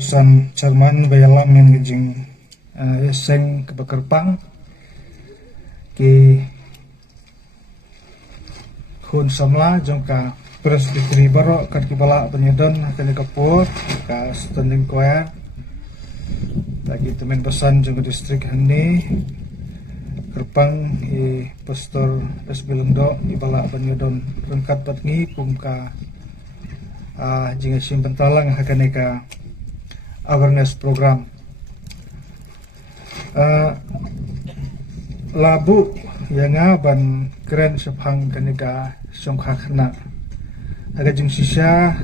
pesan Jerman bayalam yang gejing seng ke Bekerpang ki kun samla jongka presbiteri baru kat kibala penyedon kali kapur ka standing choir lagi temen pesan jongka distrik hani Kerpang pastor SB Lengdo ibala penyedon rengkat patngi kumka jingga simpen talang hakaneka awareness program labu yang ban keren sepang kaneka songkha khna aga jing sisa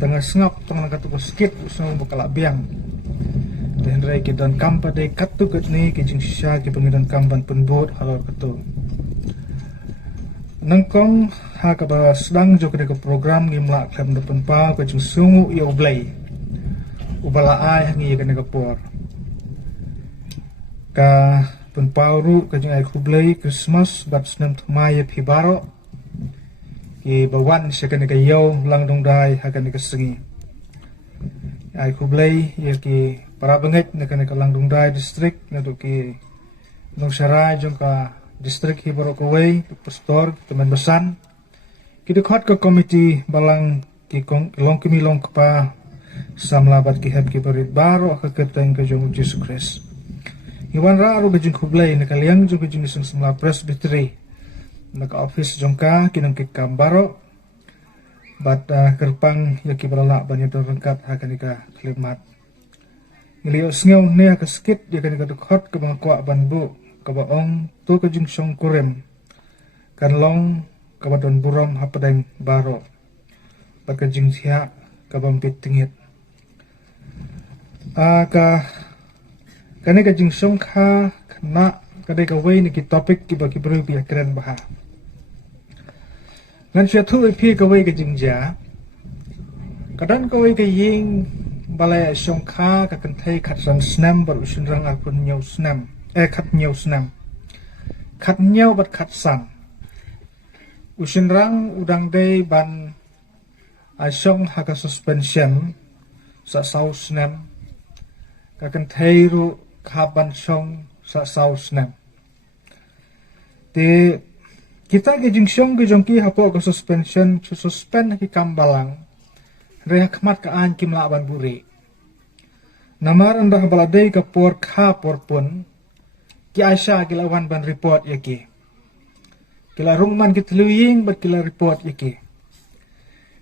tengah sengap tengah katu skit usung bakala biang dan rai ki don kam pada katu ketni ki jing sisa ki pengidon kam ban penbot halor katu nangkong ha ka ba sedang jo ke program ngimla klem depan pa ka jing sungu yo blai ubala ai ngi ka negapor ka penpauru ka jing ai kublai Christmas bat snem thmai phibaro ki bawan sekan ka yo langdong dai ha ka sengi ai kublai ye ki para banget ne ka langdong dai district na do ki nong sarai jong ka district hibaro ko wei pastor teman besan ki dekat ke komiti balang ki long kimi long pa samlabat ki heb ki berit baro ke keteng ke jong Jesus Christ iwan ra ro gejing kublai ne kaliang jong gejing sing samla presbytery nak office jongka kinang ki kambaro bat Kerpang ya ki berala banyak rengkat hakanika klimat ngilio sngew ne ka skit ya kanika dekat ke bangkwa banbu ka baong tu ke jing song kurem kan long ka badon buram hapadeng baro bat ke jing sia ka bampit tingit kane ka jing song kha khna kadai ka wei ni ki topic ki ba ki bru bi keren bah ngan sia thu pi ka wei ka jing ja kadan ka wei ka ying balai song kha ka kan thai khat san snam bar usin rang akun nyau snam khat nyau snam khat nyau bat khat san usin rang udang dei ban asong haka suspension sa sau snam ka kan thai ru kaban song sa saus nem te kita ke jing song ke jongki hapo ke suspension suspend ki kambalang re khmat ka an kim la ban buri namar anda baladei ka por kha por pun ki aisha ki lawan ban report yaki kila rungman ki tluing bat kila report yaki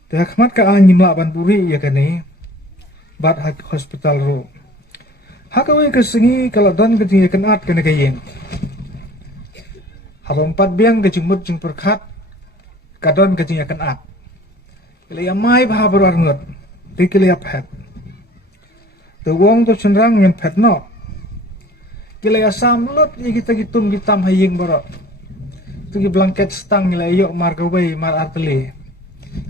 te khmat ka an kim la ban buri yakani bat hospital ro Hakawai kesengi kalau don ketinggi kenat kena kayeng. Habang empat biang kejumut jeng perkat kadon ketinggi kenat. Kila mai bah baru arngot. Ti kila pet. Tu wong tu cenderang yang pet no. Kila samlut i kita gitum gitam hayeng baru. Tu ki blanket stang kila yok margawai mar arteli.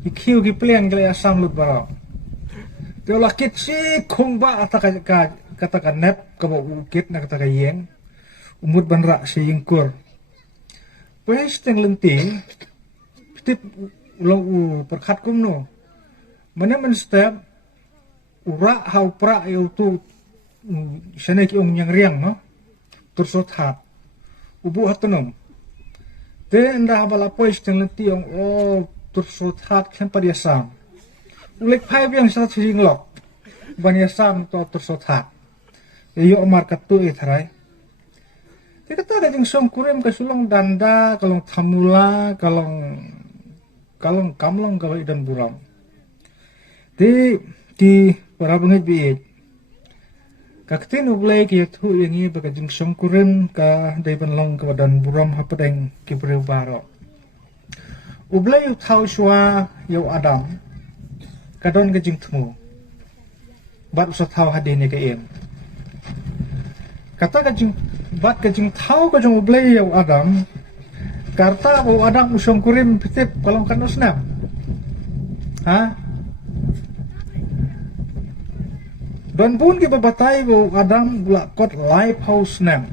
Ikiu ki pliang kila samlut baru. Tu lakit si kongba ataka katakan nep kabo ukit na kata kayeng umut banra si yingkur pues teng lenting tip ulang perkat kum no mana men step ura hau pra eu tu sana ki yang riang no tursot hat ubu hatonom te anda bala pues teng lenting tursot hat kan pada sam ulek pai yang sa sing lok ban sam to tursot hat iyo market tu ithrai kita ada jeng song kurem ke sulong danda kalong tamula kalong kamlong kalau idan buram di para bangit biit kaktin ublay ki thu yangi baka jeng song kurem ka daiban long ka dan buram hapadeng ki baro ublay thau shwa yo adam kadon ka jeng thmu bat usah thau hadene ka em kata kajing bat kajing tahu kajing ublay ya Adam karta bu Adam usung kurim pitip kalau kan usnam don pun kita batai bu Adam bulak kot live house nam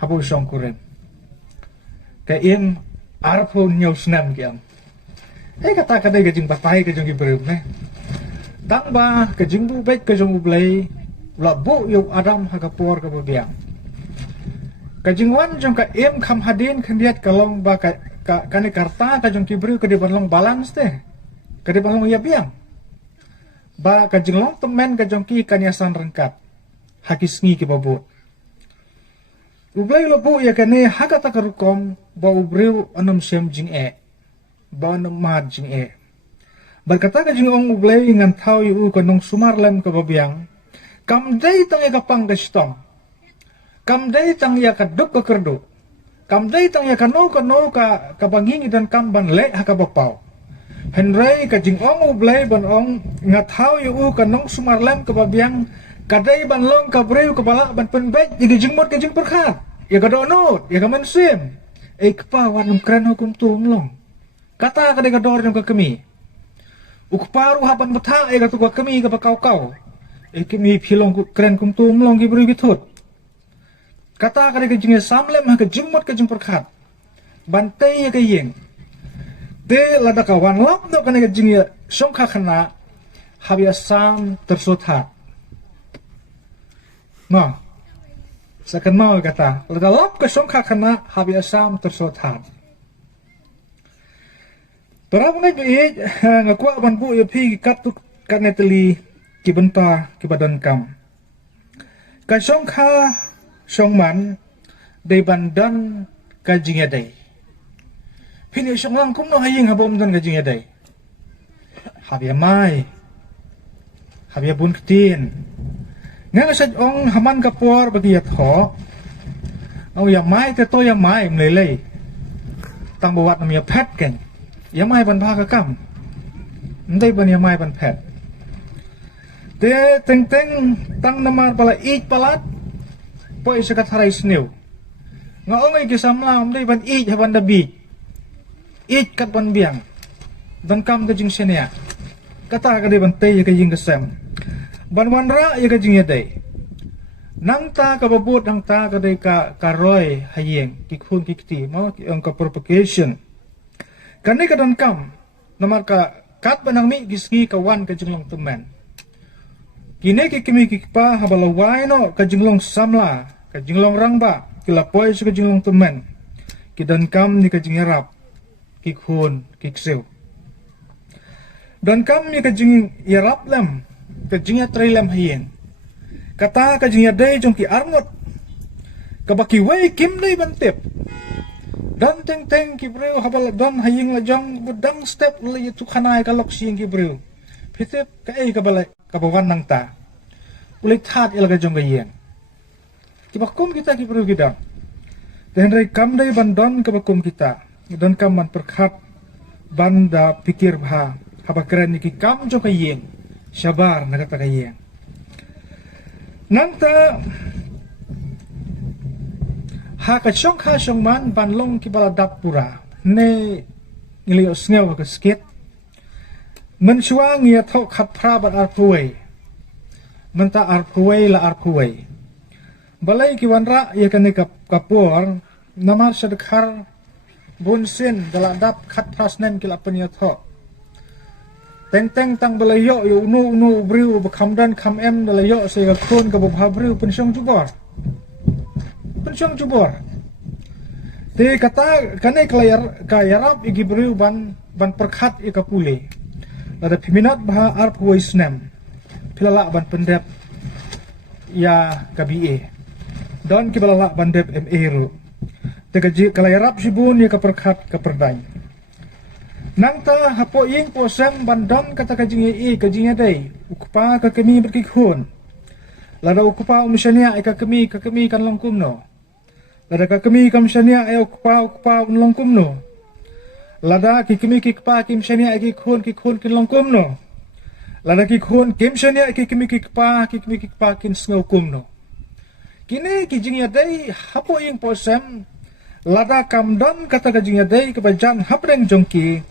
habu usung kurim kain arpun nyau snam kiam kata kadai kajing batai kajing ibrahim tang ba ka jingbu baik ka jong ublay la bu yu adam ha ka por ka biang ka jingwan jong ka em kham hadin khandiat kalong ba ka kani karta ka jong kibru ka di banlong balance te ka di banlong ya biang ba ka jinglong temen ka jong ki kanyasan rengkat hakisngi ki babut ublay lo bu ya kane hakata ka rukom ba ubreu anam sem jing ba anam mad jing berkata ka jing ong ublay ngan thau yu ko nong sumar lem ka babiang kam dai tang ya ka pang ka stong kam dai tang ya ka duk ka kerdu kam dai tang ya ka no ka banging dan kam ban le ha ka bapau henry ka jing ong ublay ban ong ngat thau yu ka nong sumar lem ka babiang kadai ban long ka breu ka bala ban pen bet jadi jing mot ka jing perkhat ya ka donut ya ka mensim pa wan kren hukum tum long kata ka de ka dor jong ka kemi ukparu hapan betha ka tu ka kemi ka kau kemi philong kren kum tum long ki breu ki thot kata ka de ka jing samlem ha ka jing mot ka jing perkhat ban tei ka yeng te lada ka wan lap no ka ne ka jing ya songkha khana habia sam tersotha no sakano kata lada lap ka songkha khana habia sam tersotha Para pengai bi ngakwa ban bu ya phi kat tu kanetli ki benta ki badan kam. Ka songkha songman dei bandan ka jinga dei. Phini songlang kum no haying habom dan ka jinga dei. Habia mai. Habia bun ktin. Nga sa ong haman ka por bagi ya tho. Au ya mai te to ya mai mlelei. Tang bawat nam ya phat ken. Ya mai ban bha ka kam ndai ban ya mai ban phet te teng tang namar pala ik palat poi sakat harai sneu nga ongai ki samla ndai ban ik haban da bi ik kat ban biang dan kam ka jing senia kata ka de ban te ya ka jing ka sem ban wan ra ya ka jing ya dei nang ta ka babut nang ta ka de ka roi hayeng ki khun ki ti mo ki ong ka propagation Kani ka dan kam namar ka kat banang mi gisgi kawan ka jinglong temen. Kini ki kimi ki pa habala waino ka jinglong samla ka jinglong rangba kilapoi sa ka jinglong temen. Ki dan kam ni ka jingerap ki khun ki kseu. Dan kam ni ka jing yarap lem ka jingya trailam hayen. Kata ka jingya day jong ki arngot. Kabaki way kim day bantip. Dan teng ki breu habal dan haying la jong bedang step le tu khanai ka lok sing ki breu phitep ka ka balai ka bawan nang ta ulik that il ka jong ga yen ki bakum kita ki breu kita dan rai kam dai ban don ka bakum kita don kam man perkhat banda pikir bha haba keren ki kam jong ka yen sabar na ka yen nang ta ha ka chong kha chong man ban long ki bala dap pura ne ngili osngeu ka skit men chua ngia tho khat phra ban ar phuai men ta ar phuai la ar phuai balai ki wan ra ye kan ka kapor namar sad khar bun sin dala dap khat phras nem ki la pen ya tho teng tang balai yo nu briu ba kham dan kham em dala yo se ka khon ka ba briu pen song jubor pensiong jubor te kata kane kayarap igi briu ban perkhat ika pule lada piminat bah arp voice-nem pilala ban pendep ya kabi don kibalala ban dep ru te kaji kalayarap sibun ya kaperkhat kaperdai nang ta hapo ying posem ban don kata kajingi kajingi dai ukpa ka kami berkikhun lada ukpa umsyania ika kami kan longkum no lada ka kami kam syania ay ukpa longkum no lada ki kami kikpa kim syania ki khun kin longkum no lada ki khun kim syania ki kami kikpa kin sngokum no kini ki jingya dai hapo ying posem lada kam don kata ka jingya dai kebajan hapreng jongki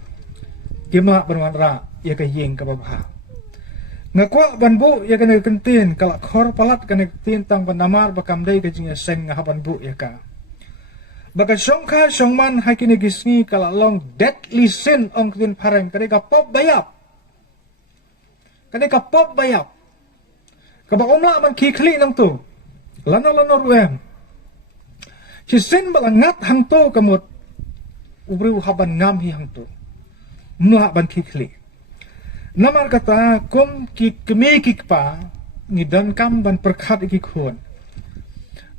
kimla berwanra ya ka ying ka babha ngakwa banbu ya kana kentin kala khor palat kana kentin tang panamar bakam dai ka jingya seng ngahaban bu ya ka baka songkha songman hakini gisngi kala long deadly sin ong tin pareng kare ka pop bayap Kani ka pop bayap. Ka ba umla man kikli nang to. Lano ruem. Si sin balangat hang to kamot. Ubriw haban ngam hi hang to. Mla ban kikli. Namar kata kum kikmi kikpa ngidan kam ban perkhat ikikun.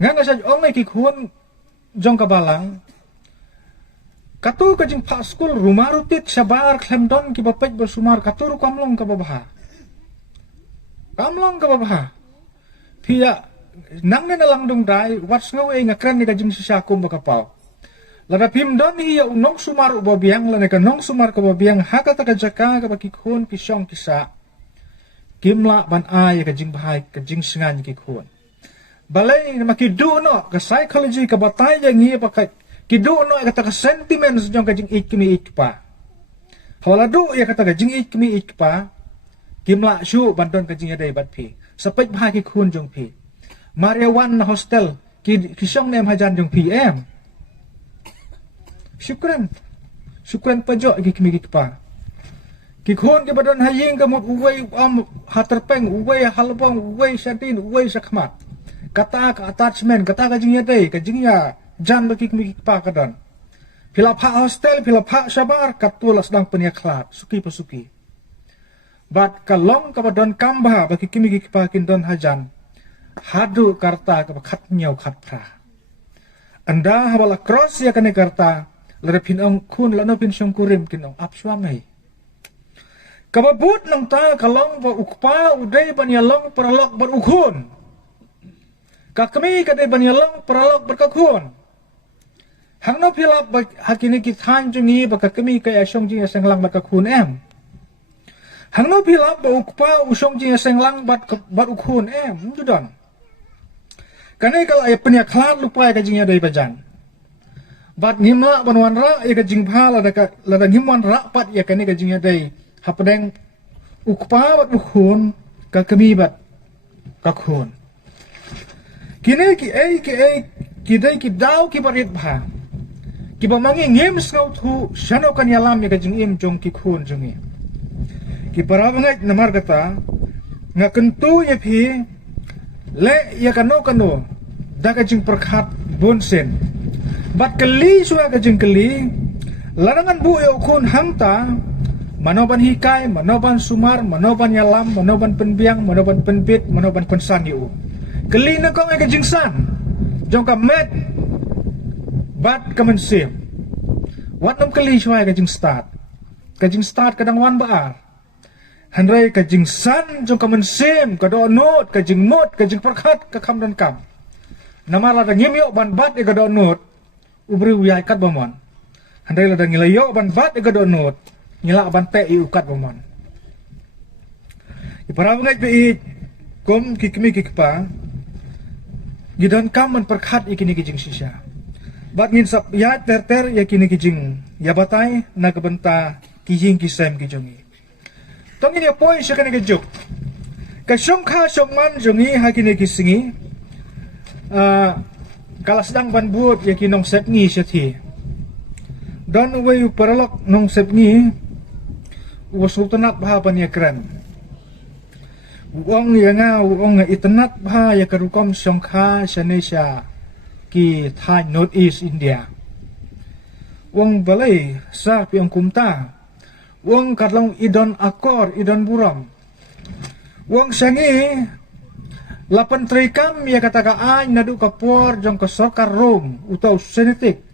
Ngan sa ong ikikun jong kabalang. Katu kajing pak skul rumah rutit sabar klemdon ki bapet bersumar katuru kamlong ka babaha. Kamlong ka babaha. Pia nang na lang dong dai wats ngaw ay ngakran ni kajing sisakum bakapaw. Lada pimdon hiya unong sumar ubabiang lana ka nong sumar ka babiang hakata ka jaka ka bakikun kisyong kisa. Kimla ban ay kajing bahay kajing singan kikun. Balay na makidu no ka psychology ka batay yang hiya pakai kidu no kata ka sentiments jong kajing ikmi ikpa. Hawaladu ya kata kajing ikmi ikpa. Kimla syu bandon kajing yaday bat pi. Sapit bahay kikun jong pi. Mariawan na hostel kisyong nem hajan jong pi em. Syukran pajo ikmi ikpa. Kikun ki badon haying kamut uway haterpeng uway halbong uway syantin uway sakmat. Kata ka attachment kata kajing yaday kajing ya jan bagi mikpa kadan. Pila pak hostel, pila pak sabar, katulah sedang peniaklat, suki pasuki. Bat kalong kabadon kambah bagi mikpa kindon hajan. Hadu karta kabakat nyau kat pra. Anda habala cross ya kane karta, lerepin ong kun lano pin syungkurim kinong apsuamai. Kababut nang ta kalong ba ukpa uday banyalong peralok berukun. Kakami kadai banyalong peralok berkakun. Hang no pilap hakini kithan jungi baka kami kay asyong jing aseng lang bat kakun em. Hang no pilap ba ukpa usyong jing aseng lang bat ukun em. Judon. Kanay kala ay peniaklat lupay ka jing yaday bajan. Bat ngimla banwan ra ya ka jing phala lada ngimwan ra pat ya kanay ka jing yaday hapadeng ukpa bat ukun ka kami bat kakun. Kini kidai kidaw kibarit bha. Kiba mangi ngim scout hu shano kanyalam ya kajing im jong kikun jongi. Kipara bangai namar kata nga kentu ya pi le ya kano da kajing perkhat bonsen. Bat keli suwa kajing keli larangan bu ya ukun hangta manoban hikai, manoban sumar, manoban yalam, manoban penbiang, manoban penbit, manoban konsan yu. Keli na kong ay kajing san jong ka met bat kamansim. Wat nam kali syai kajing start. Kajing start kadang wan baar. Handrai kajing san jong kamansim kado not kajing mot kajing perkhat ka kam dan kam. Namala da ngimyo ban bat e kado not ubri uyai kat bomon. Handrai la da ngilayo ban bat e kado not ngila ban te i ukat bomon. Ipara ngai pe i kom kikmi kikpa gidan kam man perkhat ikini kijing sisa. Bat ngin sap ya ter ya kini kijing ya batay na kabenta kijing kisem kijongi. Tong ini apoy siya kani kijuk. Kasyong ka syong man jongi ha kini kisingi. Kalasdang ban buot ya kinong sepngi siya ti. Don uway paralok nong sepngi uwasultanat bahapan ya keren. Uong ya nga uong itenat bah ya karukom syong ka siya ki Thai North East India. Wong balay sa piang kumta. Wong katlong idon akor, idon buram. Wong sangi lapan trikam ya katakaan nadu kapor jong kasokar rom utaw senetik.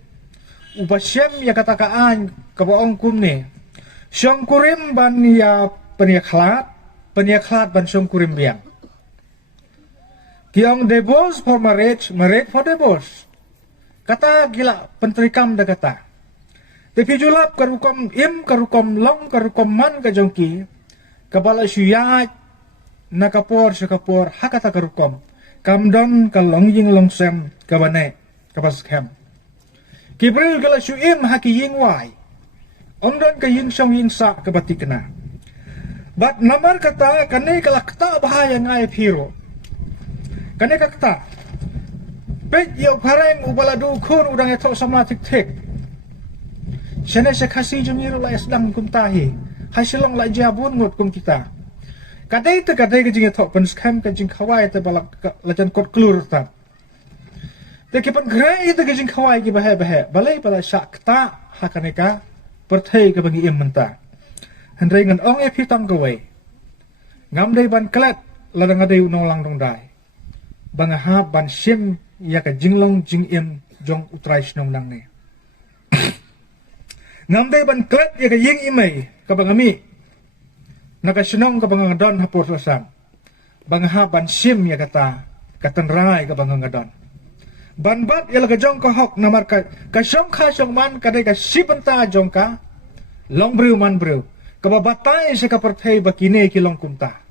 Ubasyem ya katakaan kabaong kumni. Syong kurim ban ya peniaklat ban syong kurim biang. Kiong divorce for marriage for divorce. Kata gila pentrikam da kata. Tapi julap karukom im, karukom long, karukom man kajongki. Kabala syuyat nakapor syakapor hakata karukom. Kamdon kalong ying longsem kabane kabaskem. Kibril gala syuim haki ying wai. Omdon ka ying syong ying sa kabatikna. Bat namar kata kanay kalakta bahaya ngay hero. Kani kakta, pet yaw pareng ubaladu kun udang eto samla tik-tik. Siya na siya kasi jumiro la esdang kumtahi. Hasilong la jabun ngot kum kita. kadai ke jing thok pen scam ke jing khawai te balak lajan kot klur ta te ke pan grai te ke jing khawai ki bahe balai pala syak ta hakaneka perthei ke bagi im menta hendrai ngan ong e phi tong ke wei ngam dei ban klet ladang adai unong lang dong dai bang ha ban sim ya ka jinglong jing im jong utrai snong nang ne ngam dei ban klet ya ka ying imei ka bang ami naka snong ka bang ngadon hapur lasam bang ha ban sim ya kata katan rai ka bang ngadon ban bat ya la ka jong ka hok namar ka shong kha shong man ka dei ka sibenta jong ka long breu man breu ka batai se ka perthei bakine ki long kumta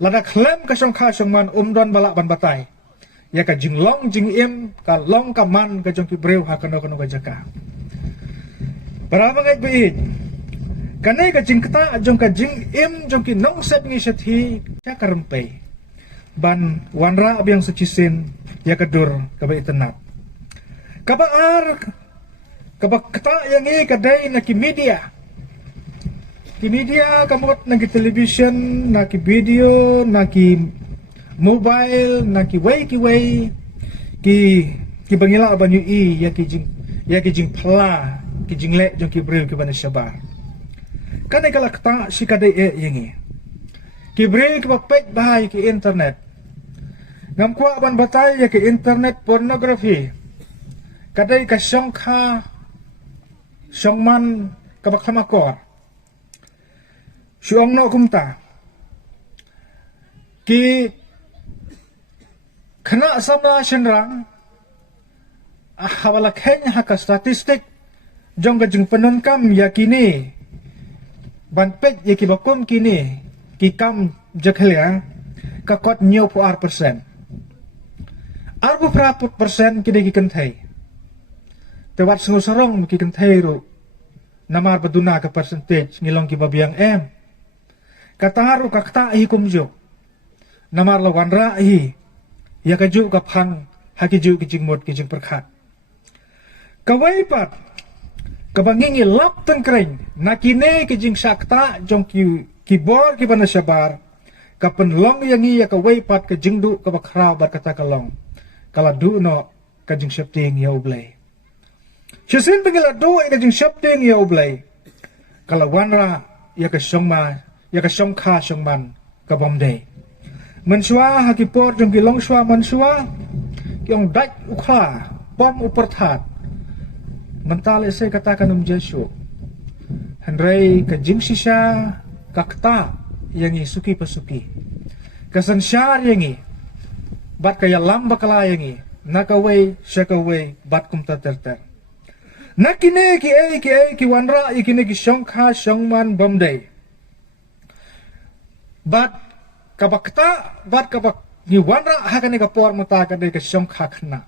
lada klem ka shong kha shong man don balak ban batai ya ka jing long jing im ka long ka man ka jong ki breu ha ka no ka jaka para bangai bi kanai ka jing kata jong ka jing im jong ki nong sep ngi sethi ya ka rempe ban wanra abyang sucisin ya ka dur ka ba itenap ka ba ar ka ba kata yang i ka dai na ki media kamot naki television, naki video, naki mobile, naki way ki bangila abanyu ya ki jing pala, ki jing le jong ki bril ki bana shabar. Kanai kala kata si kadai yengi. Ki bril ki bapet bahai ki internet. Ngam kwa ban batai ya ki internet pornografi. Kadai ka syongka syongman kabakhamakor. Syong no kumta ki kena sama senrang hawala kenya haka statistik jong ka jing penon kam yakini ban pet yaki bakum kini ki kam jakhelya ka kot nyo po ar persen arbu praput persen kini ki kenthai tewat sengusarong ki kenthai ru namar baduna ka percentage ngilong ki babiang kataharu kakta hikum jo namar lawan ra'i ya kaju kapang hakiju kijing mod kijing perkhat kawai pat kabangingi lap tengkreng nakine kijing sakta jong ki bor ki bana sabar kapen long yangi ya kawai pat kijing du kabakrau bat kata kalong kala du no kajing septing ya ublay sisin bengila du kajing septing ya ublay kala wanra ya kasongma ya ka syong kha syong man ka bomde mensua hakipor jong ki long swa mensua kyong dak ukha pom uperthat mentale se katakan jesu hendrai ka jing sisa kakta yangi suki pasuki kasan syar yangi bat kaya lamba kala yangi nakaway syakaway bat kumta terter nakine ki wanra ikine ki syong kha syong man bomde bat kabakta bat kabak ni wanra hakane ka por mata ka de ka syong kha khna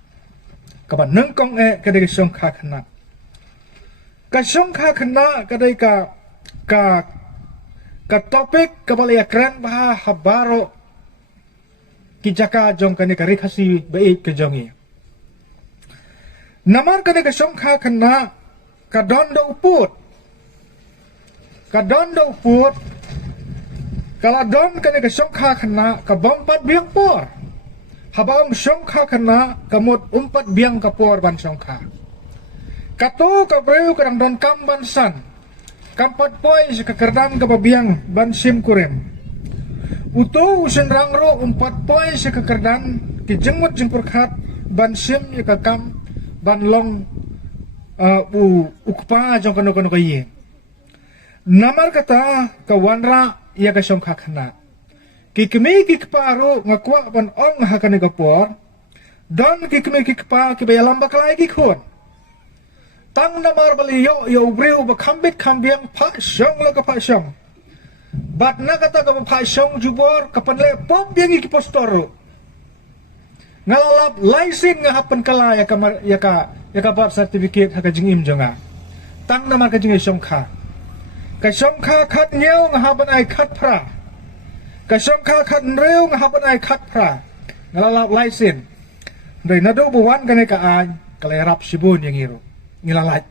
ka ba nengkong ka de ka syong kha khna ka de ka topik ka balaya kran ba habaro ki jaka jong kane ka rikhasi bait ka jongi namar ka de ka syong kha khna ka dondo uput kala don kane ka syongkha khana ka bompat biang por habang syongkha khana kamot umpat biang kapor ban syongkha kato ka breu kadang don kamban san kampat poi ka kerdan ka babiang ban sim kurem uto usenrang ro umpat poi ka kerdan ki jengmut jeng perkhat ban sim ya ka kam ban long ukpa jong kano ka ye namar kata ka wanra ia ka syong khana kikmi kikparo ngakwa ban ong hakane kapor don kikmi kikpa ki bayalam baklai kikhon tang namar baliyo yo breu bakhambit khambiang pha syong la ka pha syong bat na kata ka pha syong jubor kapanle pom biang ki postoro ngalalap laisin nga hapan kala ya ka bat certificate haka jingim jonga tang namar ka jingi syong kha ka syong kha khat nyeo nga haban ai khat pra ka syong kha khat reu nga haban ai khat pra ngalalap laisin dai nado buwan kane ka ai kalerap sibun yang iro ngilalat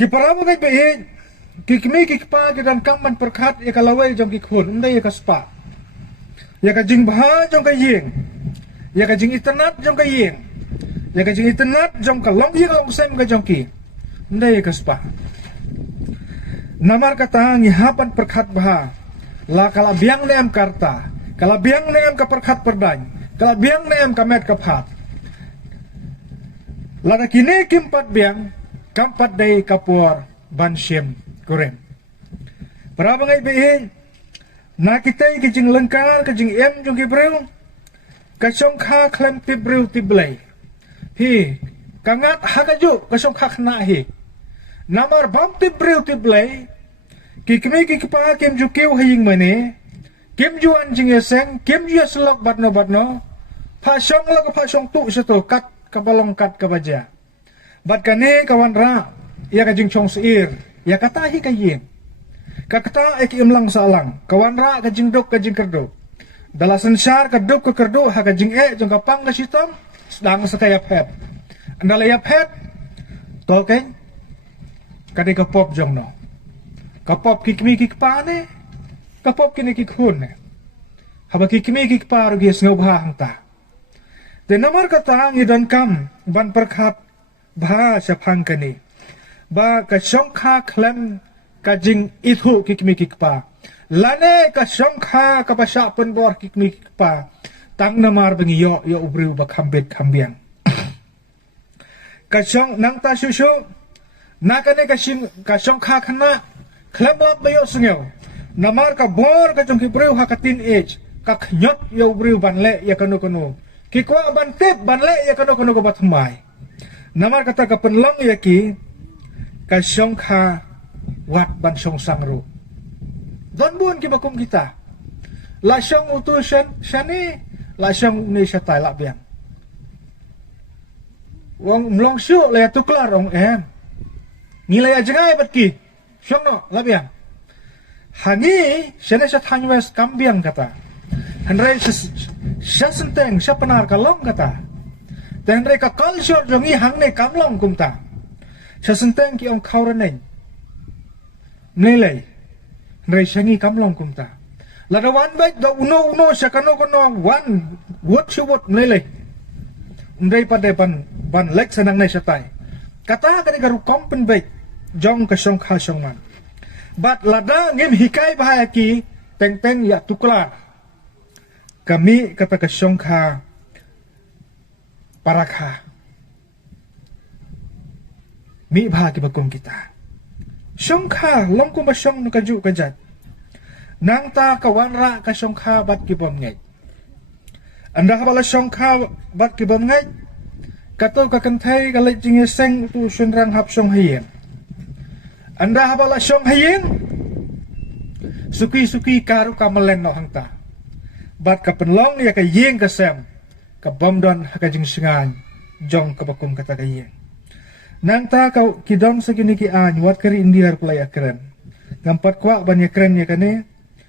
ki paramo kay behin kikmi kikpa kidan kamman perkhat ya kalawai jong kikhun ndai ya kaspa ya ka jing bha jong ka yeng ya ka jing itanat jong ka yeng ya ka jing itanat jong ka long yeng long sem ka jong ki ndai ya kaspa namar kata ngihapan perkhat bha la kala biang nem karta kala biang nem ka perkhat perdany kala biang nem ka met ka phat la kini kimpat biang kampat dai kapur ban shem korem para bangai be na kitai kijing lengkar kijing em jong kibreu kasong kha klem tibreu tiblai hi kangat hakaju kasong kha khna hi namar bam tibreu tiblai kikme kikpa kem ju keu haying mane kem ju anjing eseng kem ju selok batno pha song la ka pha song tu seto kat kabalong kat kabaja bat kane kawan ra ya kajing chong seir ya kata hi kayeng kakata ek imlang salang kawan ra kajing dok kajing kerdo dala sensar kadok ke kerdo ha kajing jong kapang ka sitam sedang sekaya pet andala ya pet tolken kade kapop jong no kapop kikmi kikpa ne kapop kini kikhun ne haba kikmi kikpa ru gis ngobha hangta de namar kata ngidon kam ban perkhat bha sapang kani ba ka songkha klem ka jing ithu kikmi kikpa lane ka songkha ka pasha pen bor kikmi kikpa tang namar bengi yo ubriu ba khambet khambiang ka song nang ta susu nakane ka songkha khana klem lap bayo sungyo namar ka bor ka jong kibreu ha ka tin age ka khnyot yo ubriu banle ya kanu kikwa ban tip banle ya kanu ko bathmai namar kata ka penlong ya ki kasong kha wat ban song sangro don bun ki bakum kita la song utusan shani la song ni satai la biang wong mlong syu le tuklar ong em nilai ajengai bat ki song no la biang hani shane sa thang wes kambiang kata hanrai sasenteng sapanar kalong kata dan mereka culture jongi hang ne kamlong kumta sasenteng ki ong khauraneng nilai nrai sangi kamlong kumta lada wan baik do uno sakano kono wan wot siwot nilai ndai pada ban lek sanang nai satai kata kani garu kompen baik jong ka song kha song man bat lada ngem hikai bahaya ki teng ya tukla kami kata ka song kha parakha mi bha ki bakum kita songkha longkum ba song kaju kajat nang ta kawan ra ka songkha bat ki bom ngai anda bala songkha bat ki bom ngai kato ka kanthai ka le jing seng tu sunrang hap song hayeng anda bala song hayeng suki karu ka melen no hangta bat ka penlong ya ka yeng ka sem ka bom don ka jing singan jong ka bakum kata ka yeng nang ta kau kidom segini ki an wat kari indiar kulai akren ngampat kwa ban yakren ya kane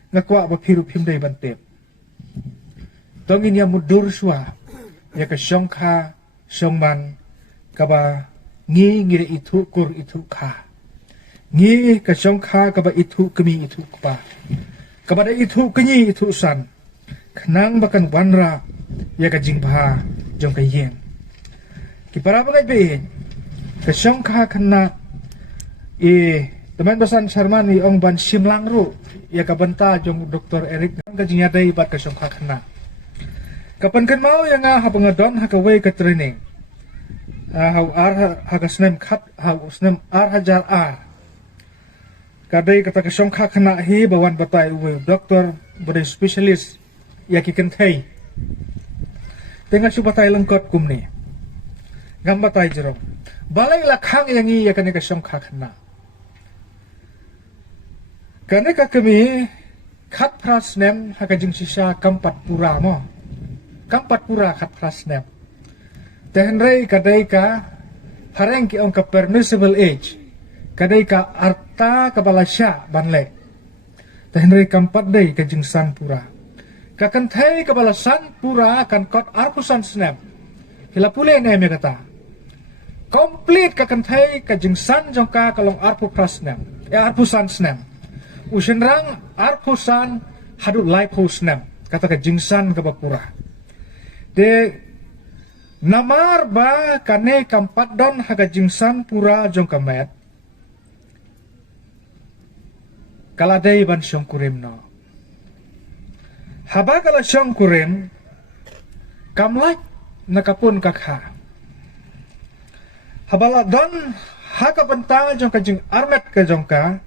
ngakwa ba phiru phimdai bantep tongin ya mudur swa ya ka songkha songman ka ba ngire itu kur itu kha ngi ka songkha ka ba itu kemi itu kpa ka ba itu kenyi itu san khnang bakan wanra ya ka jingba jong ka yeng ki para ba be kasongkha kena teman basan Sharmani ong ban simlang ru ya kabanta jong Dr. Eric ka jinyadai bat kasongkha kena kapan kan mau yang ha pengadon ha kawai ka training how ar ha ka snem khat how snem ar hajar ar kadai kata kasongkha kena hi bawan batai we doktor bade specialist ya ki kan thai tengah subatai lengkot kumni gambatai jerong balai lakhang yang i ya kane ka songkha khana kane ka kami khat pras nem ha ka jing sisa kampat pura mo kampat pura khat pras nem tenrei kadai ka hareng ki ong ka permissible age kadai ka arta ka balasya banle tenrei kampat dei ka jing san pura ka kan thai ka balasan pura kan kot arpusan snap hilapule ne me kata complete ka kanthai ka jingsan jongka kalong arpu prasnam arpusan snem. Usenrang arpusan hadut lai pusnem. Kata ke jingsan ke bapura. De namar ba kane kampat don haga jingsan pura jong kamet. Kaladai ban syong kurim no. Haba kala syong kurim kamlak nakapun kakha. Habala don haka bentang jong kajing armet ke jongka.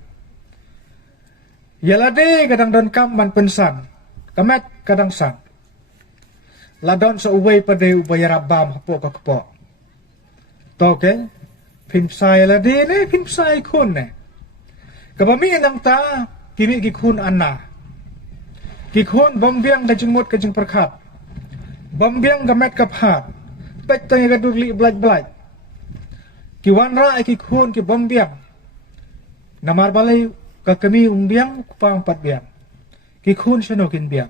Yalade kadang don kam ban pensan. Kamet kadang san. Ladon sa uway pada ubaya rabam hapo ka kapo. Toke, pinsay lade ne, pinsay kun ne. Kabami nang ta, kimi kikun anna. Kikun bambiang kajingmut kajing perkat. Bambiang gamet kaphat. Pek tanya kadurli belaj-belaj. Kiwanra kikun ki bambiang. Namar balay kakami umbiang kupang patbiang. Kikun syanokin biang.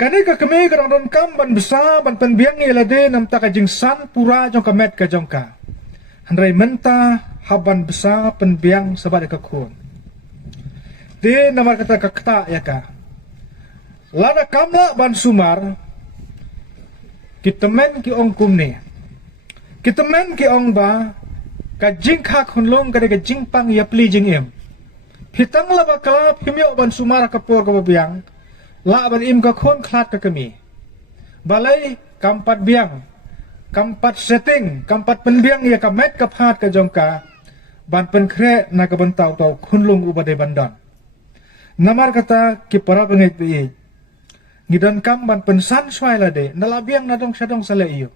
Kani kami kadang don kam ban besar ban penbiang ni lade nam tak kajing san pura jong kamet ka jong ka. Handrai menta haban besar penbiang sabat ka kun. De namar kata kakta ya ka. Lada kamla ban sumar kitemen ki ong kumni. Kitemen ki ong ba kajing ka kunlong kada kajing pang ya pli jing em. Pitang la bakala pimyo ban sumar kapur ka biang. La ban im ka khon khlat ka kami. Balai kampat biang. Kampat setting, kampat penbiang ya kamet kaphat ka jongka. Ban penkre na ka bentau tau khunlung ubade bandan. Namar kata ki para pengit bi. Ngidan kam ban pensan swai lade, nalabiang nadong sadong sala iyo.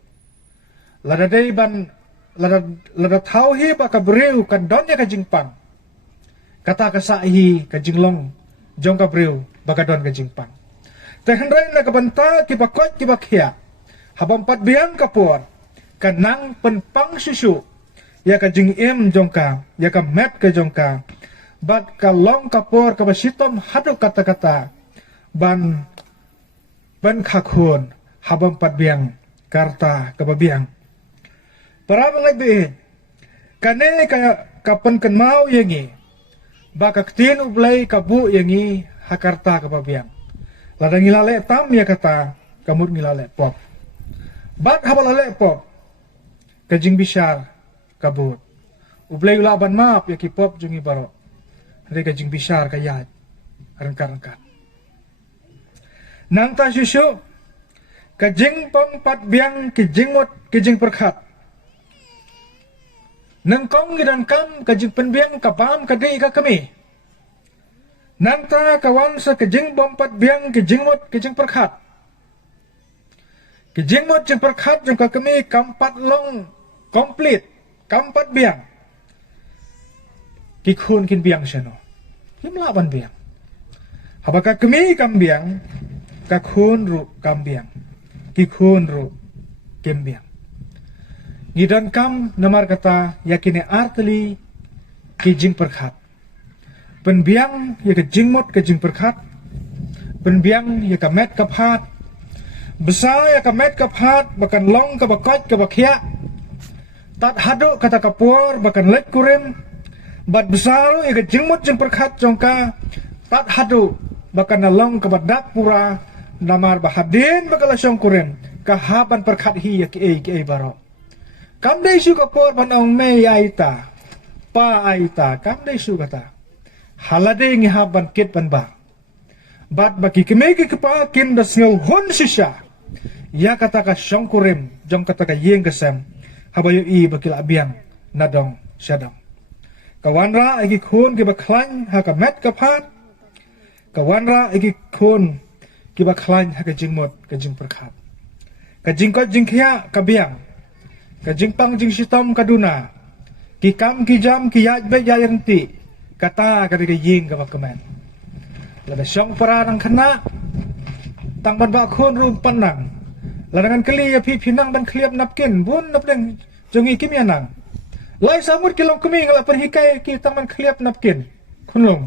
Lada dei ban lada thau hi ba ka breu kan don ya ka jingpang. Kata kasahi ka jinglong jong ka breu bakadon ka jingpang. Tehendrai na kabanta ki bakot ki bakhia. Habang pat biang kapur kanang penpang susu ya ka jing em jong ka ya ka met ka jong ka. Bat ka long kapur ka basitom hadok kata-kata ban khakun habang pat biang karta ka babiang. Para mangay kane ka penkenmau yengi. Baka ktin ublay kabu yangi hakarta kapabiang. Lada ngilale tam ya kata kamut ngilale pop. Bat habalale pop. Kajing bisyar kabut. Ublay ulaban map ya ki pop jungi baro. Hari kajing bisyar kayat. Rengkat-rengkat. Nang ta susu kajing pampat biang kijing mot kijing perkat. Nangkong gidan kam kajing penbiang kapam kadai ka kami. Nanta kawan sa kajing bompat biang kajing mot kajing perkat. Kajing mot jing perkat jong ka kami kampat long komplit kampat biang. Kikun kin biang siya no. Himlaban biang. Habaka kami kambiang kakun ru kambiang. Kikun ru kimbiang. Ngidan kam namar kata yakine arteli kijing perkat. Penbiang ya kejing mot kejing perkat. Penbiang ya kamet kaphat. Besar ya kamet kaphat bahkan long ka bakot ka bakhia. Tat hado kata kapur bahkan lek kurim. Bat besar ya kejing mot jing perkat jongka. Tat hado bahkan long ka badak pura namar bahadin bakal syong kurim. Kahaban perkat hi ya ki baro. Kam day su kapor panong may aita, pa aita, kam day su kata. Haladay ngi haban kit pan ba. Bat baki kimeki kapa kin das ngau hon sisya. Ya kata ka syong kurim, jong kata ka yeng kesem. Habayo i bakil abiang nadong syadong. Kawanra igi kun ki baklan ha kamet kaphat. Kawanra igi kun ki baklan ha ka jingmot ka jing perkat. Ka jingkot jingkya kabiang. Kajingpang jing sitom kaduna. Kikam kijam kiyaj be yayanti. Kata kadi kaying kapakamen. Lada syong para ng kana. Tangban ba akon rum panang. Ladangan kali ya pinang ban kliap napkin. Bun napdeng jongi kim yanang. Lai samud kilong kami ngala perhikay ki tangman kliap napkin. Kunlong.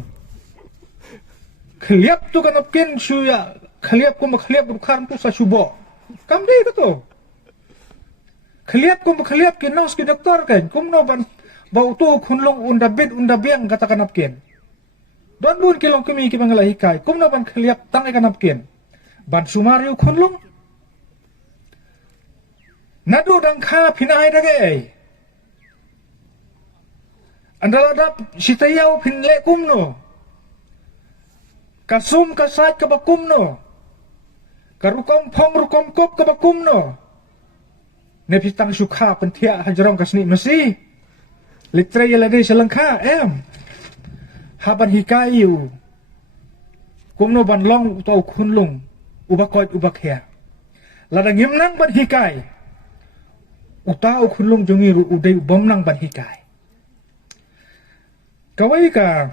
Kliap tu kan napkin suya. Kliap ko makliap bukan tu sa subo. Kam di ka to. Khliap kum khliap ki nos ki doktor kan kum no ban bau tu kunlung unda bit unda biang katakan apkin. Don bun kilong kemi ki bangala hikai, kumna ban khliap tang ikan apkin. Ban sumariu kunlung. Nadu dang kha pinai dage. Andala dap sitayau pinle kumno. Kasum kasat kabakumno. Karukom pong rukom kop kabakumno. Nepitang sukha pentia hajarong kasni masi. Litre yalade selengka haban hikayu. Kumno ban long utau kunlung ubakot ubakya. Lada ngimnang ban hikai. Utau kunlung jongiru udai bomnang ban hikai. Kawai ka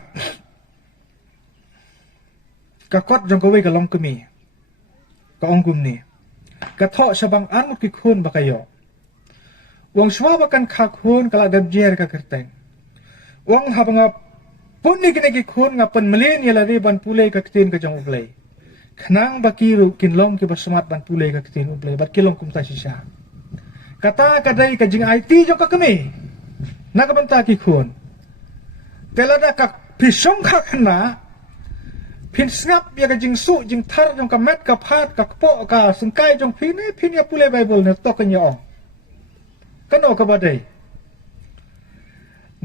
kakot jong kawai ka long kemi. Ka ongkum ni. Kathok sabang anut ki kun bakayo. Wang swa bakan kakun kala dabjer ka kerteng. Wang habangap pun ni kini kun ngapan melin yalari ban pulai ka ketin ka jong ublay. Kenang bakiru kinlong ki basmat ban pulai ka ketin ublay bat kilong kumta sisa. Kata kadai ka jing IT jong ka kami. Nakabanta ki kun. Telada ka pisong ka kena. Pin snap ya ka jing su jing tar jong ka met ka phat ka po ka sengkai jong pin ya pulai Bible na token ya ong. Kano ka ba day?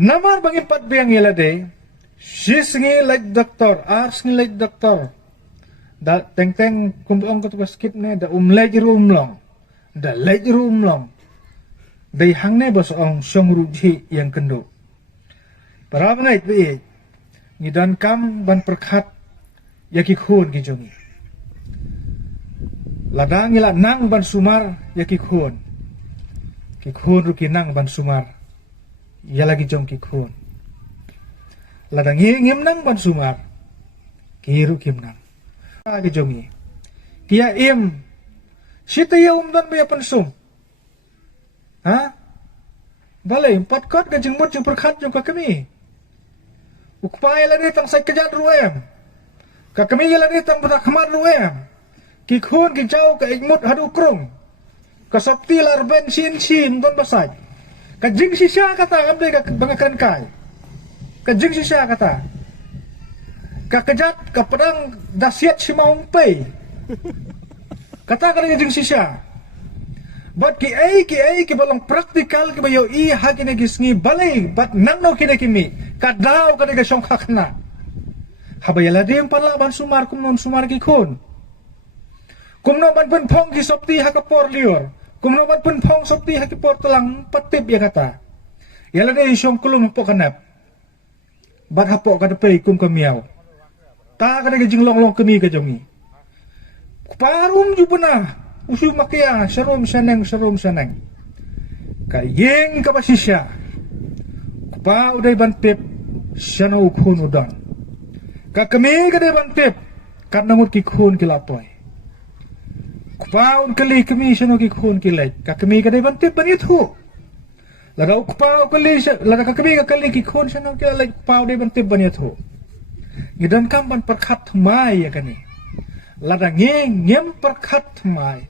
Namar bangin pat biyang yala day, she's ngi like doktor, ars ngi like doktor. Da teng kumbuang ko to skip ne da umlay rumlong. Da lay rumlong. Day hang ne bos ong song ruji yang kendo. Para ngait bi ngidan kam ban perkhat yaki khun ki jongi. Ladang ila nang ban sumar yaki khun. Ki khun ru kinang ban sumar ya lagi jong ki khun ladang ngim nang ban sumar ki ru kim nang ki jongi kia im sita ya dan baya pensum ha balai empat kot ka jeng mot jeng perkhat jong ka kami ukpai la ni tang sai kejat ruem ka kami la ni tang budak khamar ruem ki khun ki jau ka ikmut hadu krung kasapti larben sin don basaj. Kajing sisya kata ngambil ka bangakan kai. Kajing sisya kata. Kakejat ka pedang dasiat si maung pei. Kata ka kajing sisya. Bat ki ai ki balong praktikal ki bayo I hakine gisngi balai bat nangno kine kimi. Kadau ka ga song khakna. Habayala dem pala ban sumar kumnon sumar ki kun. Kumno ban pun phong ki sopti hakapor lior. Kumnoban pun phong sopti hakipor telang patip ya kata. Yala de isyong kulum po kanap. Bat hapo ka depay kum kamiyaw. Ta ka nagajing long kami ka jongi. Parum jubuna. Usu makia sarum sanang. Kayeng kapasisya. Pa uday bantip siya na ukhun udan. Kakami ka day bantip karnamut kikhun kilapoy. Kupaun kali kami siya no kikhun kilay. Kakami ka day bantip banit ho. Laga ukpaw kali siya. Laga kakami ka kali kikhun siya no kilay. Kupaw day bantip banit ho. Gidan kampan perkhat humay ya kani. Lada ngem perkhat humay.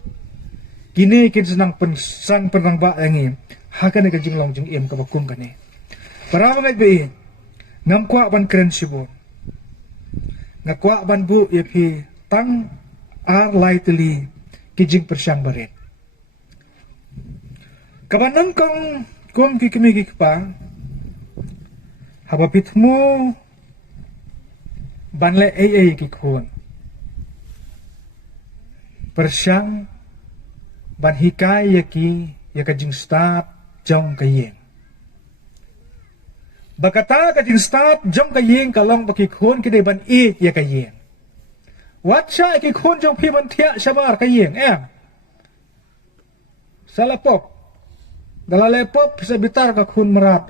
Kini kinsenang pensang penang ba yang hakan ka jinglong jing im kabakum kani. Para mga ibi, ngamkwa ban keren sibon. Ngakwa ban bu yapi tang ar lightly kijing persyang barit. Kabanang kong kum kikimigik pa, habapit mo banle ay kikun. Persyang ban hikay yaki yakajing start jong kayeng. Bakata kajing start jong kayeng kalong bakikun kiday ban ya kayeng. Wat siya ikikun jong piman tiya sabar kayeng salapop dalalepop sa bitar kakun merat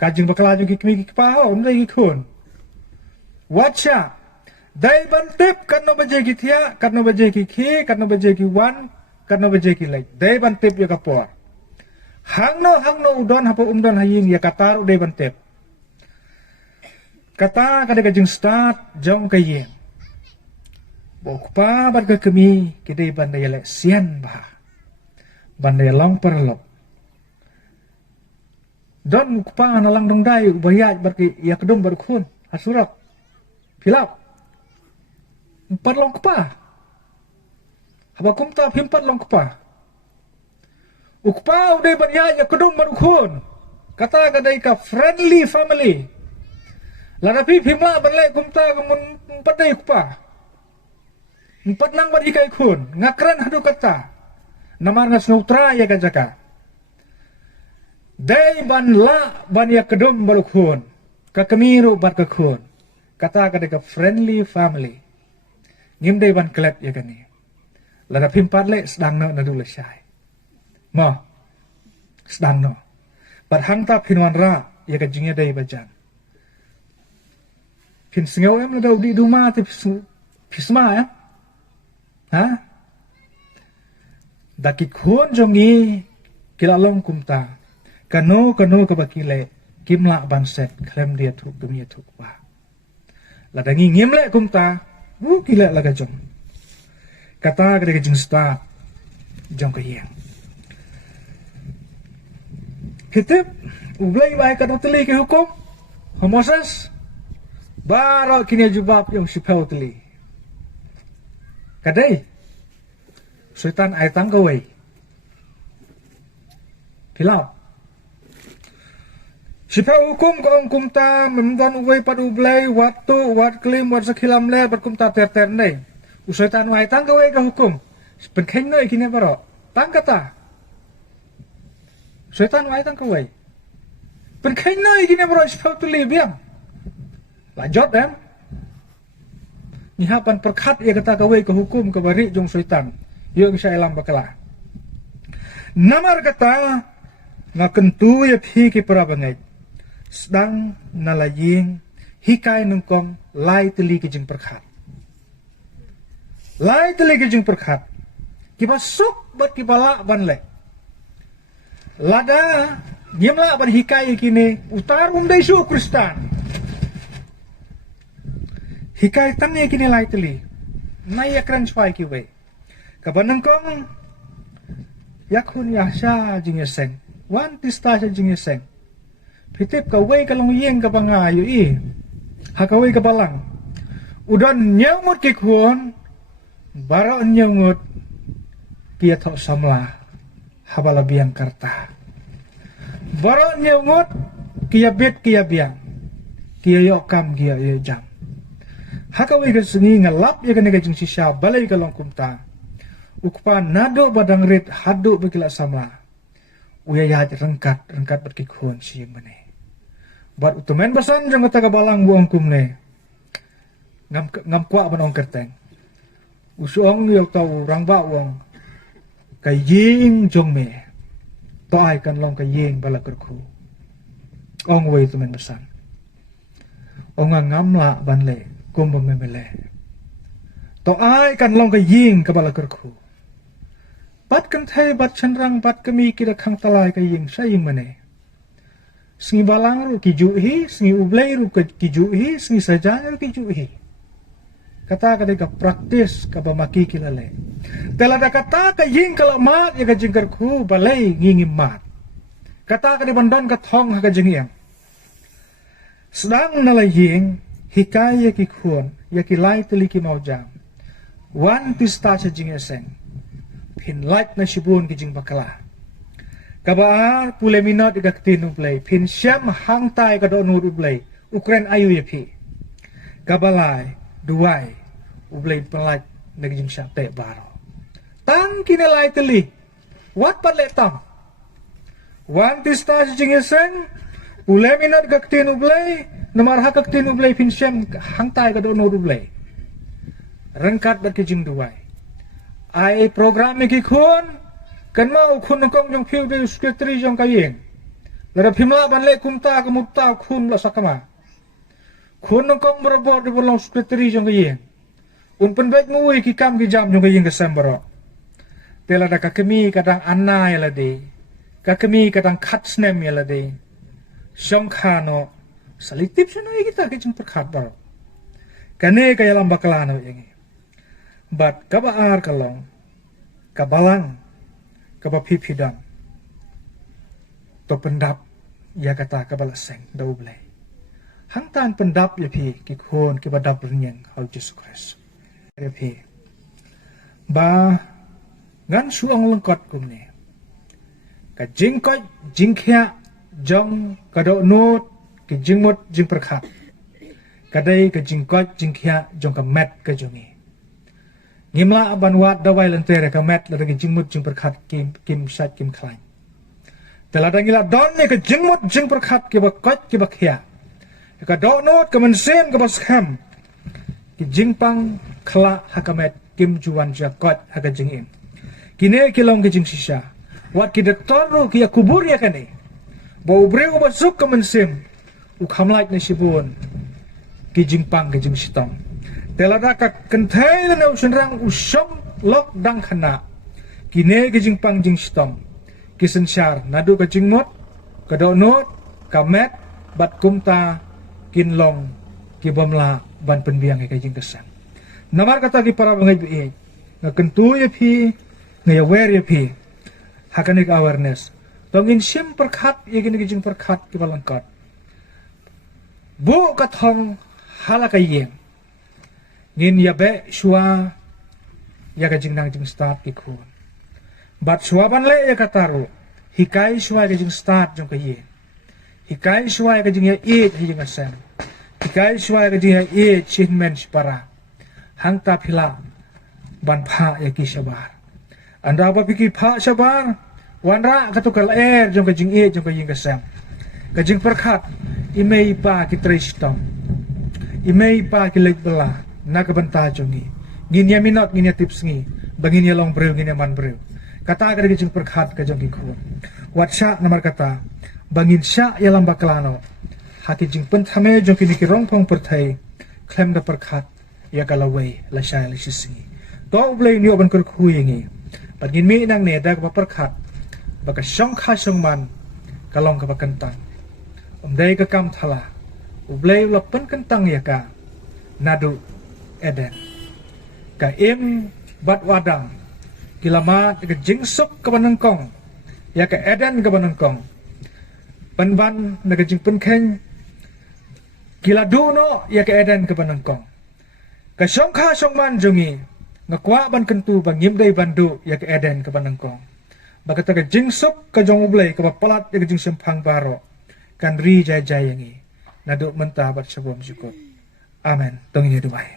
kajing bakala jong kikimigik pa umday kikun. Wat siya day ban tip kan no bajay kitiya kan no bajay kiki kan no bajay kiwan kan no bajay kilay day ban tip ya kapor. Hangno udon hapo umdon haying ya katar uday bantep. Kata kada kajing start jong kayeng. Bokpa bat ka kami kiday banday le sian bah. Banday long perlop. Don kupa nalang dong dai bayat berki ya kedum berkun hasurak pilap 4 long kupa haba kumta pimpat long kupa ukpa udah bayat ya kedum berkun kata kadai ka friendly family ladapi pimla berlek kumta kemun padai kupa 4 nang berikai kun ngakran hadu kata namar ngas neutra ya kajaka Day ban la ban ya kedum balukun kakemiru bat kakun kata kadeka friendly family ngim day ban klep ya kani lada pimpat le sedang no nadu lesai ma sedang no bat hangta pinwan ra ya kajingnya day bajan pin singau em lada udi duma ti pisma ya ha daki kun jongi kilalong kumta kano kabakile kimla banset klem dia tu gemia tu ba ladangi ngimle kumta kila laga jong kata kada jing sta jong kayang hitip ublai bai ka teli ke hukum homosas baro kini jubab yang sipau teli kadai syaitan ai tang kawai pilau siapa hukum kau kumta memdan uway padu blay waktu wat klim wat sakilam le bat kumta ter nei usai tan wai tang kau ka hukum sepen nei kini baro tang kata setan wai tang kau pen nei kini baro siapa tu biang lanjut em nyihapan perkat ia kata kau ka hukum ka bari jong setan yo bisa elam bakala namar kata ngakentu ya phi ki parabangai sedang nalaying hikai nungkong lai teli kijing perkat kiba suk bat kibala ban le lada nyemla ban hikai kini utar umdai su Kristan hikai tangnya kini lai teli nai akran spai kiwe kabanangkong yakun yahsha jing yeseng wan tista jing yeseng pitip kawai kalong yeng ka pangayo hakawai ka palang udan nyamut ki kuon bara nyamut kia thok samla habala biang karta bara nyamut kia bet kia biang kia yokam kia yo jam hakawai ka sungi ngalap ya kanega jing sisya balai kalong kumta ukpa nado badang rit hadu bekila samla uya ya rengkat berkikun siyeng mane bat utumen basan jang kata kabalang buang kumne ngam kwa banong kerteng usong yo tau rang ba wong kay ying jong me to ai kan long kay ying bala kerku ong wei tumen basan ong ngamla banle kum memele to ai kan long kay ying ka bala kerku bat kan thai bat chanrang bat kami kira khang talai kay ying saying mane sengi balang ru kijuhi, sengi ublay ru kijuhi, sengi sajanya ru kijuhi. Kata kadang praktis kabamaki kilale. Telada kata kaying kalau mat ya kajingkar ku balay ngingim mat. Kata kadang bandon katong hakajingiyang. Sedang nalaying hikaya kikuan ya kilay teliki maujam. Wan tista sa jingeseng. Pinlight na shibun kijing bakala. Kabaar pule minot igaktin ublay pin siyam hangtay kadon ublay ukren ayu yapi kabalay duway ublay penlaj naging siya te baro tang kinalay teli wat padle tam wan tista jingeseng pule minot igaktin ublay namarha kaktin ublay pin siyam hangtay kadon ublay rengkat berkijing duway ay program ikikun kan mau kun nongkong jong piu de sekretari jong kayeng lada pimla ban le kumta kamutta kun la sakama kun nongkong berabor de bolong sekretari jong kayeng un penbait mu ki kam ki jam jong kayeng Desember tela da kakemi kadang anna ya lade kakemi kadang khat snem ya lade jong khano salitip sino kita ki jong perkhat bar kane kaya lam bakalano yengi bat kabaar kalong kabalang kaba pipidang to pendap ya kata kabalaseng dauble hang tan pendap ya pi ki khon ki badap ringeng hau Jesus Christ ya pi ba ngan suang lengkot kum ni ka jing koi jing khia jong kado nut ki jing mut jing perkhat kadai ka jing koi jing khia jong ka met ka jongi ngimla aban wat dawai lentere ka met la ki jing mut jing perkhat kim sat kim klain telada ngila don ni ka jing mut jing perkhat ki ba koi ki ba khia ka do nut ka mensem ka ba skam ki jing pang khla hakamet kim juan jakot haka jing im kine kilong ki jing sisa wat ki doktor ki kubur ya kane bau breu ba suk ka mensem u khamlait na sibun ki jing pang ki jing sitong telada ka kenthai na usunrang usong lok dang khana kine ki jing pang jing sitong ki sensar nadu ka jing mot ka do not ka met bat kumta kin long ki bomla ban penbiang ka jing kesang namar kata ki para bangai bi na kentu ya phi na ya aware ya phi hakanik awareness tongin sim perkhat ye ki jing perkhat ki balangkat bu ka thong halaka yeng ngin ya be shua ya ka jing nang jing start ki khun bat shua ban le ya kataru hikai shua ka jing start jong ka ye hikai shua ka jing ya jing asam hikai shua ka jing ya chinmen para hang ta phila ban pha ya ki sabar anda ba piki pha sabar wanra katukal jong ka jing jong ka jing asam ka jing perkhat imei pa ki tristom imei pa ki lek bela na ka banta jongi ngin ya minot ngin ya tips ngi bangin ya long breu ngin ya man breu kata ka jing perkhat ka jong ki khun watsha namar kata bangin sya ya lamba klano hati jing pen thame jong ki ni ki rong phong perthai klem da perkhat ya kalawai la shay la sisi to blei ni oban kur khu yengi bangin mi nang ne da ka perkhat baka shong kha shong man kalong ka bakantang dai ka kam thala ublei la pen kantang ya ka nadu eden ka im bat wadang kilamat ka jingsuk ka banangkong ya ka eden ka banangkong panban na ka jing penkeng kiladuno ya ka eden ka banangkong ka songkha songman jungi ngakwa ban kentu bangim dai bandu ya ka eden ka banangkong bakata ka jingsuk ka jong ublei ka palat ya ka jing sempang baro kan ri jay yangi nadu mentah bat sebom syukur amen tong ini dubai